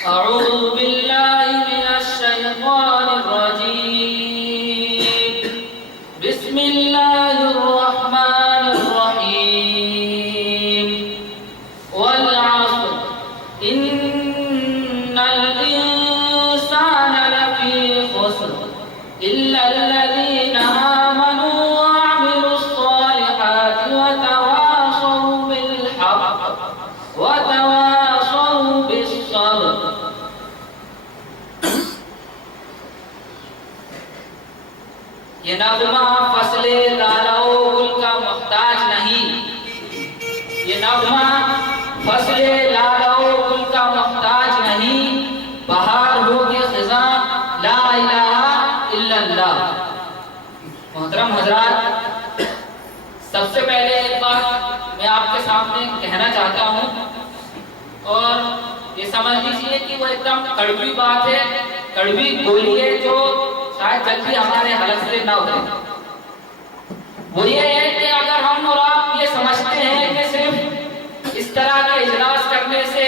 أعوذ بالله من الشيطان الرجيم. بسم الله الرحمن الرحيم. والعصر إن الإنسان لفي خسر إلا الذين آمنوا وعملوا الصالحات وتواصوا بالحق وتواصوا بالصبر. یہ نغمہ فصل لالو گل کا محتاج نہیں. یہ نغمہ فصل لالو گل کا محتاج نہیں. بہار ہوگی خزاں لا الہ الا اللہ. محترم حضرات، سب سے پہلے ایک بات میں آپ کے سامنے کہنا چاہتا ہوں، اور یہ سمجھ لیجیے کہ وہ ایک دم کڑوی بات ہے، کڑوی گولی ہے جو شاید جلدی ہمارے حلق سے نہ اترے. وہ یہ ہے کہ اگر ہم اور آپ یہ سمجھتے ہیں کہ صرف اس طرح کے اجلاس کرنے سے،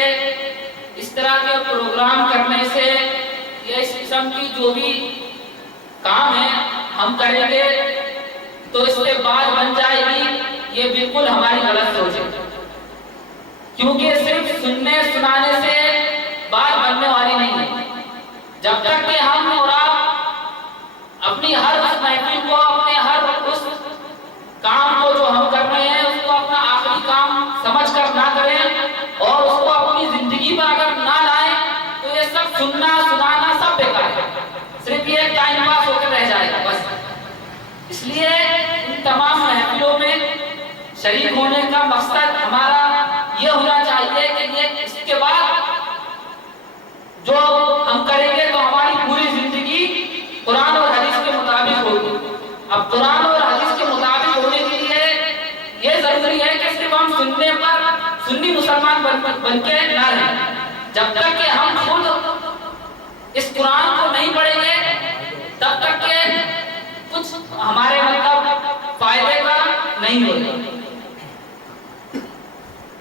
اس طرح کے پروگرام کرنے سے یا اس قسم کی جو بھی کام ہے ہم کریں گے تو اس سے بات بن جائے گی، یہ بالکل ہماری غلط سوچ ہے. کیونکہ صرف سننے سنانے سے بات بننے والی نہیں ہے. جب تک کہ ہم اور آپ اپنی ہر اس محفل کو، اپنے ہر اس کام کو جو ہم کر رہے ہیں اس کو اپنا آخری کام سمجھ کر نہ کریں اور اس کو اپنی زندگی پر اگر نہ لائیں تو یہ سب سننا سنانا سب بیکار ہے، صرف یہ ٹائم پاس ہو کر رہ جائے گا بس. اس لیے ان تمام محفلوں میں شریک ہونے کا مقصد ہمارا یہ ہونا چاہیے کہ یہ اس کے بعد جو ہم کریں گے تو ہماری پوری زندگی قرآن اور حدیث کے مطابق ہوگی. اب قرآن اور حدیث کے مطابق ہونے کے لیے یہ ضروری ہے کہ صرف ہم سننے پر سنی مسلمان بن کے نہ رہیں. جب تک کہ ہم خود اس قرآن کو نہیں پڑھیں گے تب تک کہ کچھ ہمارے مطلب فائدے کا نہیں ہوگا.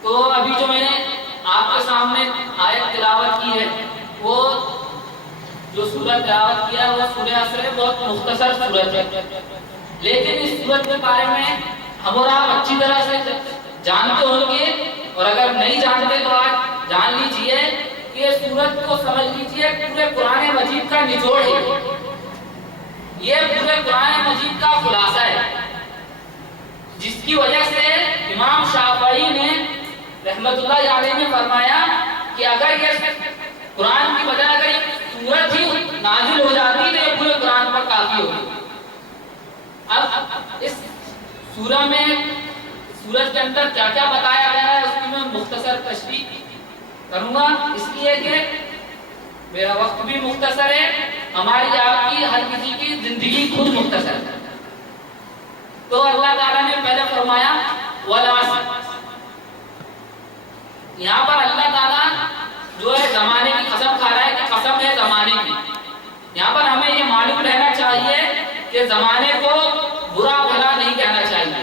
تو ابھی جو میں نے آپ کے سامنے آیت تلاوت کی ہے، وہ جو سورت تلاوت کیا ہے وہ سورہ عصر ہے. بہت مختصر سورت ہے، لیکن اس سورت کے بارے میں ہم اور آپ اچھی طرح سے جانتے ہوں گے، اور اگر نہیں جانتے تو آج جان لیجئے کہ یہ سورت کو سمجھ لیجئے پورے قرآن مجید کا نچوڑ ہے. یہ پورے قرآن مجید کا خلاصہ ہے، جس کی وجہ سے امام شافعی نے رحمت اللہ علیہ نے فرمایا کہ اگر یہ قرآن کی بجائے اگر یہ سورت ہی نازل ہو جاتی تو یہ پورے قرآن پر کافی ہوگی. اب اس سورہ میں سورت کے اندر کیا کیا بتایا گیا ہے اس کی میں مختصر تشریح کروں گا، اس لیے کہ میرا وقت بھی مختصر ہے، ہماری آپ کی ہر کسی کی زندگی خود مختصر ہے. تو اللہ تعالیٰ نے پہلے فرمایا والعصر. یہاں پر اللہ تعالیٰ جو ہے زمانے کی قسم کھا رہا ہے کہ قسم ہے زمانے کی. یہاں پر ہمیں یہ معلوم رہنا چاہیے کہ زمانے کو برا بھلا نہیں کہنا چاہیے.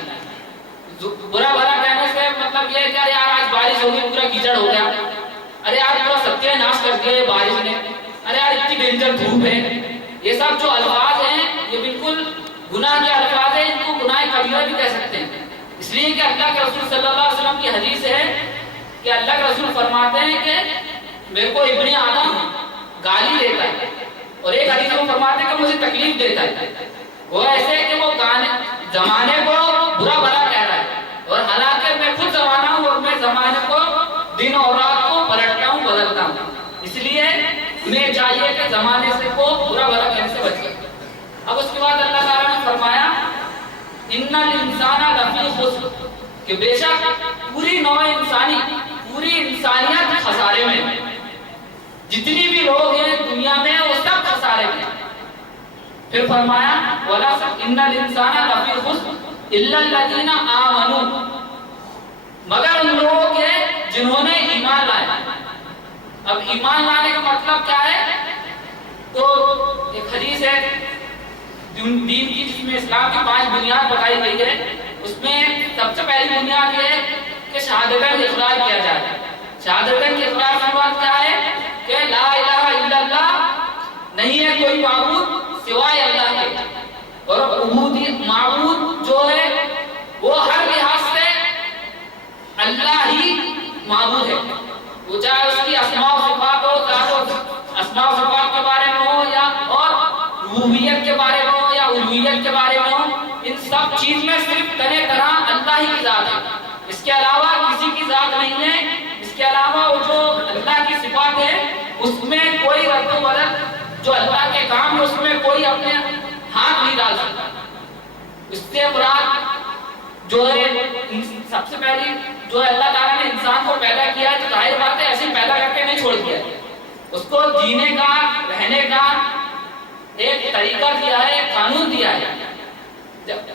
برا بھلا کہنے سے مطلب یہ ہے کہ یار آج بارش ہوگی پورا کیچڑ ہو گیا، ارے یار پورا ستیہ ناش کر دیا بارش نے، ارے یار اتنی ڈینجر دھوپ ہے. یہ سب جو الفاظ ہیں یہ بالکل گناہ کے الفاظ ہیں، ان کو گناہ کبیرہ بھی کہہ سکتے ہیں. اس لیے کہ اللہ کے رسول صلی اللہ علیہ وسلم کی حدیث ہے کہ اللہ کے رسول فرماتے ہیں کہ میرے کو ابن آدم گالی دیتا ہے، اور ایک حدیث میں فرماتے ہیں کہ مجھے تکلیف دیتا ہے. وہ ایسے کہ وہ زمانے کو برا بھلا کہہ رہا ہے، اور حالانکہ میں خود زمانہ ہوں اور میں زمانے کو دن اور رات کو پلٹتا ہوں، بدلتا ہوں. اس لیے انہیں چاہیے کہ زمانے سے کو برا بھلا کہنے سے بچے. اب اس کے بعد اللہ تعالیٰ نے فرمایا ان الانسان لفی خسر، کہ بے شک پوری نوع انسانی، پوری انسانیت خسارے میں، جتنی بھی لوگ ہیں دنیا میں وہ سب خسارے میں. پھر فرمایا ان الانسان لفی خسر الا الذین آمنوا، مگر ان لوگوں کے جنہوں نے ایمان لایا. اب ایمان لانے کا مطلب کیا ہے؟ تو ایک حدیث ہے دین کی جس میں اسلام کی 5 بنیاد بتائی گئی ہے، اس میں سب سے پہلی بنیاد یہ ہے کہ شہادتین اقرار کیا جائے. شہادتین کے اقرار کی بات کیا ہے کہ لا نہیں کوئی معبود سوائے اللہ کے، اور عبودیت معبود جو ہے وہ ہر لحاظ سے اللہ ہی معبود ہے، وہ چاہے اس کی اسماء و صفات ہو، چاہے اسماء و صفات کے بارے میں ہو یا اور ربوبیت کے بارے میں ہو یا الوہیت کے بارے میں ہو، ان سب چیز میں صرف طرح طرح اللہ ہی کی ذات ہے، اس کے علاوہ کسی کی ذات نہیں ہے۔ اس کے علاوہ وہ جو اللہ کی صفات ہے اس میں کوئی رد و بدل، جو اللہ کے کام ہے اس میں کوئی اپنے ہاتھ نہیں ڈال سکتا۔ اس سے مراد جو ہے سب سے پہلی جو اللہ تعالیٰ نے انسان کو پیدا کیا ہے تو ظاہر بات ہے ایسے پیدا کر کے نہیں چھوڑ دیا ہے، اس کو جینے کا رہنے کا ایک طریقہ دیا ہے، ایک قانون دیا ہے۔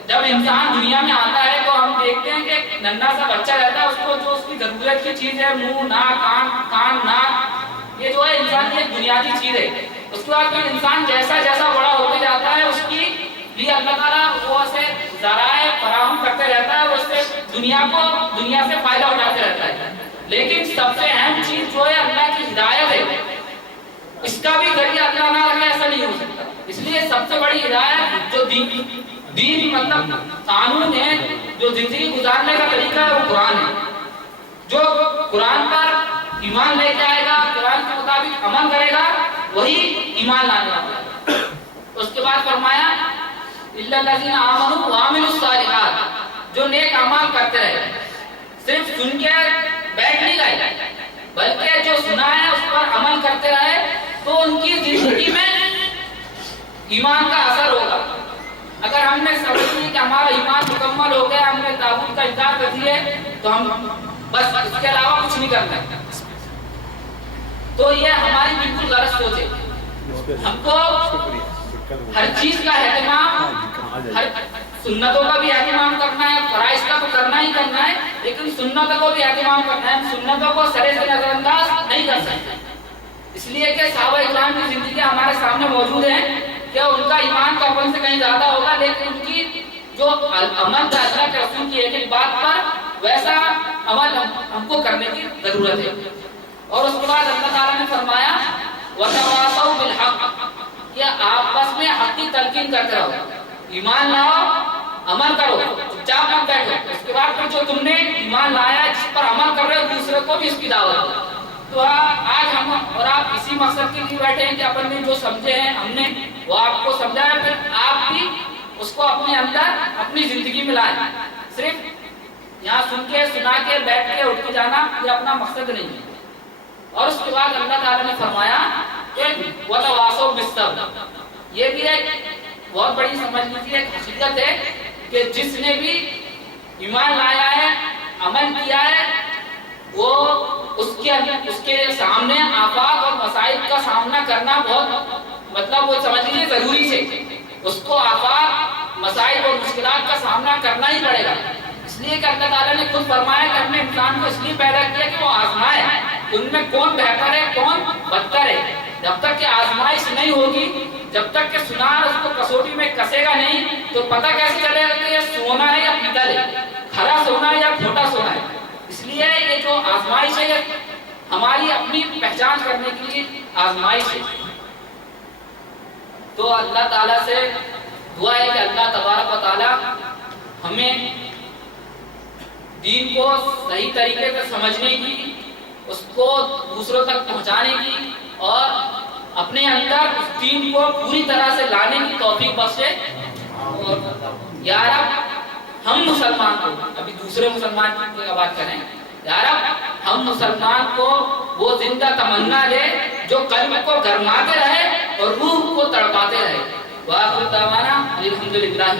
جب انسان دنیا میں آتا ہے تو ہم دیکھتے ہیں کہ ننھا سا بچہ رہتا ہے، اس کو جو اس کی ضرورت کی چیز ہے منہ ناک کان ناک، یہ جو ہے انسان کی ایک بنیادی چیز ہے۔ اس کے بعد پھر انسان جیسا جیسا بڑا ہوتے جاتا ہے اس کی لیے اللہ تعالیٰ وہ اسے ذرائع فراہم کرتے رہتا ہے، اس سے دنیا سے فائدہ اٹھاتے رہتا ہے۔ لیکن سب سے اہم چیز جو ہے اللہ کی ہدایت ہے، اس کا بھی ذریعہ اللہ نہ رکھے ایسا نہیں ہو سکتا۔ اس لیے سب سے بڑی ہدایت جو دین مطلب قانون ہے، جو زندگی گزارنے کا طریقہ ہے، وہ قرآن ہے۔ جو قرآن پر ایمان لے کے آئے گا، قرآن کے مطابق عمل کرے گا، وہی ایمان لانے والا ہے۔ اس کے بعد فرمایا الا الذين آمنوا وعملوا الصالحات، جو نیک اعمال کرتے رہے، صرف سن کے بیٹھ نہیں گئے بلکہ جو سنا ہے اس پر عمل کرتے رہے، تو ان کی زندگی میں ایمان کا اثر ہوگا۔ اگر ہم نے سمجھ لی کہ ہمارا ایمان مکمل ہو گیا، ہم نے طاغوت کا انکار کر دیا تو ہم بس اس کے علاوہ کچھ نہیں کرنا، تو یہ ہماری بالکل غلط سوچ ہے۔ ہم کو ہر چیز کا اہتمام، ہر سنتوں کا بھی اہتمام کرنا ہے، فرائض کا تو کرنا ہی کرنا ہے، لیکن سنتوں کو بھی اہتمام کرنا ہے۔ ہم سنتوں کو سرے سے نظر انداز نہیں کر سکتے، اس لیے کہ صحابہ اکرام کی زندگی ہمارے سامنے موجود ہے کہ ان کا ایمان تو اپن سے کہیں زیادہ ہوگا، لیکن ان کی جو عمل کا اللہ کے رسول کی ایک بات پر ویسا عمل ہم کو کرنے کی ضرورت ہے۔ اور اس کے بعد اللہ تعالیٰ نے فرمایا وَتَوَاصَوْا بِالْحَقِّ، یہ آپس میں حق کی تلقین کرتے رہو، ایمان لاؤ عمل کرو، چپ چاپ مت بیٹھو۔ اس کے بعد پھر جو تم نے ایمان لایا جس پر عمل کر رہے ہو دوسرے کو بھی اس کی دعوت دو۔ تو آج ہم اور آپ اسی مقصد کے لیے بیٹھے ہیں کہ اپن نے جو سمجھے ہیں ہم نے وہ آپ کو سمجھایا، پھر آپ بھی اس کو اپنے اندر اپنی زندگی میں لائیں۔ صرف یہاں سن کے سنا کے بیٹھ کے اٹھ کے جانا یہ اپنا مقصد نہیں ہے۔ اور اس کے بعد اللہ تعالیٰ نے فرمایا کہ وَتَوَاصَوْا بِالصَّبْرِ، یہ بھی ایک بہت بڑی سمجھ لیجیے ایک حقیقت ہے کہ جس نے بھی ایمان لایا ہے عمل کیا ہے وہ اس کے سامنے آفات اور مصائب کا سامنا کرنا بہت مطلب وہ سمجھ لیجیے ضروری ہے، اس کو آفات مصائب اور مشکلات کا سامنا کرنا ہی پڑے گا۔ اس لیے کہ اللہ تعالیٰ نے خود فرمایا کہ ہم نے انسان کو اس لیے پیدا کیا کہ وہ آزمائے ان میں کون بہتر ہے کون بدتر ہے۔ جب تک کہ آزمائش نہیں ہوگی، جب تک کہ سنار اس کو کسوٹی میں کسے گا نہیں، تو پتہ کیسے چلے گا کہ یہ سونا ہے یا پیتل ہے، کھرا سونا ہے یا کھوٹا سونا ہے۔ اس لیے یہ جو آزمائش ہے یہ ہماری اپنی پہچان کرنے کے لیے آزمائش ہے۔ تو اللہ تعالیٰ سے دعا ہے کہ اللہ تبارک و تعالیٰ ہمیں دین کو صحیح طریقے سے سمجھنے کی، اس کو دوسروں تک پہنچانے کی اور اپنے اندر اس دین کو پوری طرح سے لانے کی توفیق بخشے۔ اور یا رب ہم مسلمان کو، ابھی دوسرے مسلمان کی بات کریں، یا رب ہم مسلمان کو وہ زندہ تمنا دے جو قلب کو گرماتے رہے اور روح کو تڑپاتے رہے۔ وآخر دعوانا الحمدللہ۔